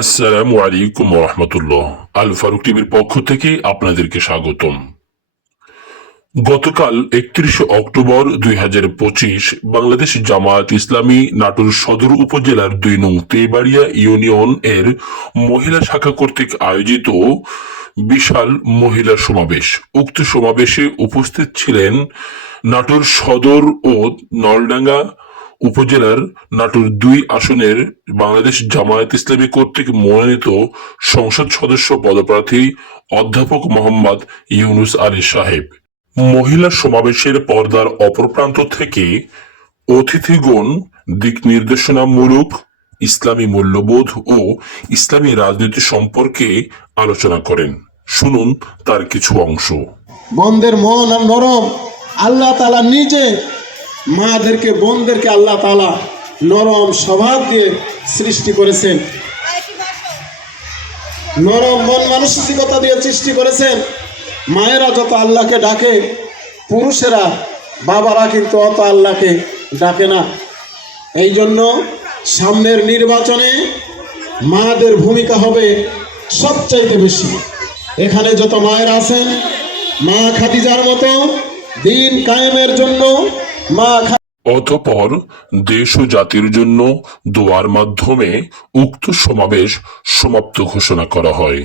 আসসালামু আলাইকুম রহমতুল্লাহ আল ফারুক টিভির পক্ষ থেকে আপনাদেরকে স্বাগতম। গতকাল একত্রিশে অক্টোবর দুই হাজার পঁচিশ বাংলাদেশ জামায়াত ইসলামী নাটোর সদর উপজেলার দুই নং তেবাড়িয়া ইউনিয়ন এর মহিলা শাখা কর্তৃক আয়োজিত বিশাল মহিলা সমাবেশ। উক্ত সমাবেশে উপস্থিত ছিলেন নাটোর সদর ও নলডাঙ্গা উপজেলার নাটোর দুই আসনের বাংলাদেশ জামায়াত ইসলামী কর্তৃক মনোনীত সংসদ সদস্য পদপ্রার্থী অধ্যাপক মোহাম্মদ ইউনুস আলী সাহেব। মহিলা সমাবেশের পর্দার অপর প্রান্ত থেকে অতিথিগণ দিক নির্দেশনামূলক ইসলামী মূল্যবোধ ও ইসলামী রাজনীতি সম্পর্কে আলোচনা করেন। শুনুন তার কিছু অংশ। বন্ধের মন আর নরম, আল্লাহ তালা নিজে মাদেরকে, বোনদেরকে আল্লাহ তালা নরম স্বভাব দিয়ে সৃষ্টি করেছেন। নরম মন মানসিকতা দিয়ে সৃষ্টি করেছেন। মায়েরা যত আল্লাহকে ডাকে, পুরুষেরা, বাবারা কিন্তু অত আল্লাহকে ডাকে না। এই জন্য সামনের নির্বাচনে মাদের ভূমিকা হবে সবচাইতে বেশি। এখানে যত মায়ের আছেন, মা খাদিজার মতো দিন কায়েমের জন্য অতপর দেশ ও জাতির জন্য দোয়ার মাধ্যমে উক্ত সমাবেশ সমাপ্ত ঘোষণা করা হয়।